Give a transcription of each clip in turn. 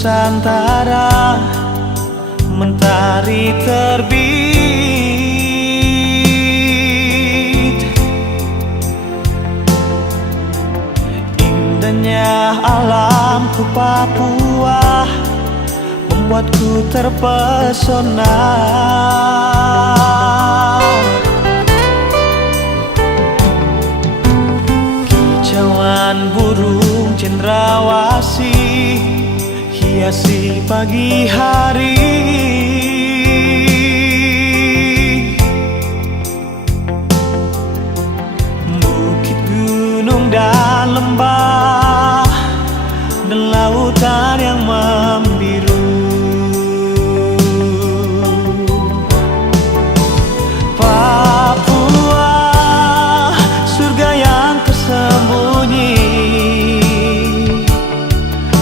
Nusantara mentari terbit. Indahnya alamku Papua membuatku terpesona. Kicauan burung cendrawasih hiasi pagi hari. Bukit, gunung, dan lembah, dan lautan yang membiru. Papua, surga yang tersembunyi,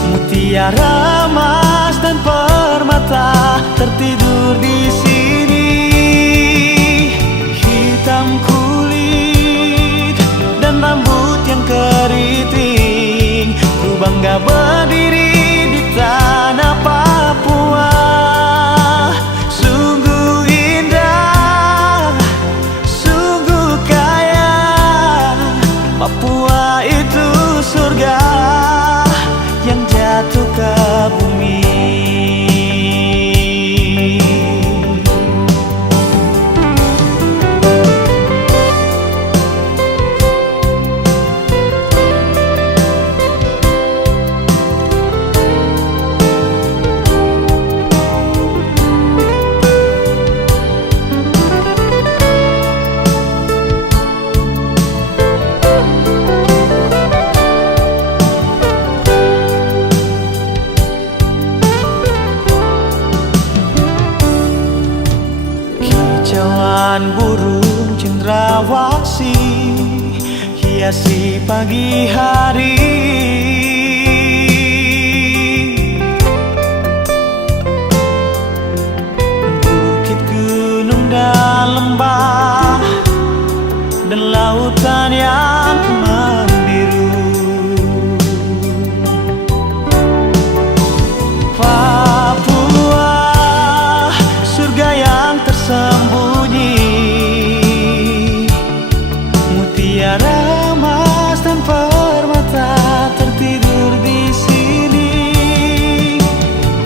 mutiara emas dan permata tertidur di sini. Hitam kulit dan rambut yang keriting, ku bangga berdiri di tanah Papua. Sungguh indah, sungguh kaya, Papua itu surga yang jatuh ke bumi. Kicauan burung cendrawasih hiasi pagi hari. Bukit, gunung, dan lembah, dan lautan yang membiru. Papua, surga yang tersembunyi, mutiara emas dan permata tertidur di sini.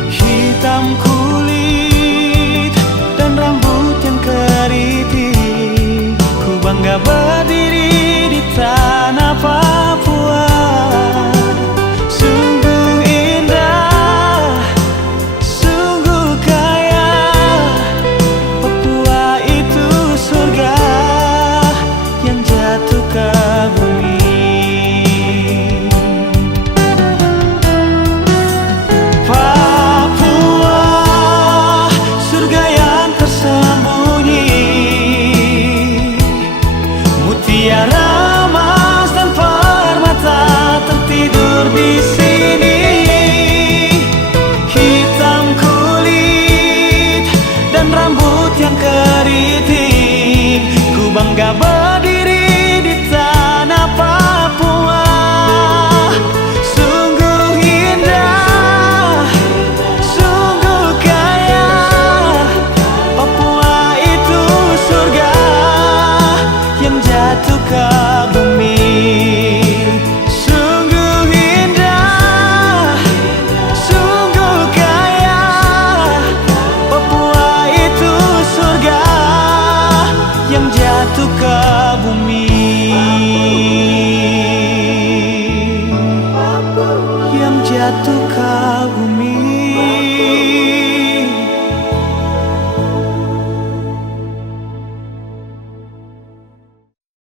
Hitam kulit dan rambut yang keriting, ku bangga berdiri di tanah Papua. Sungguh indah, sungguh kaya, Papua itu surga yang jatuh ke bumi. Papua, surga yang tersembunyi, mutiara emas dan permata tertidur di sini. Hitam kulit dan rambut yang keriting, ku bangga berdiri di tanah Papua. Sungguh indah, sungguh kaya, Papua itu surga yang jatuh ke bumi. Sungguh indah, sungguh kaya, Papua itu surga yang jatuh ke bumi. Yang jatuh ke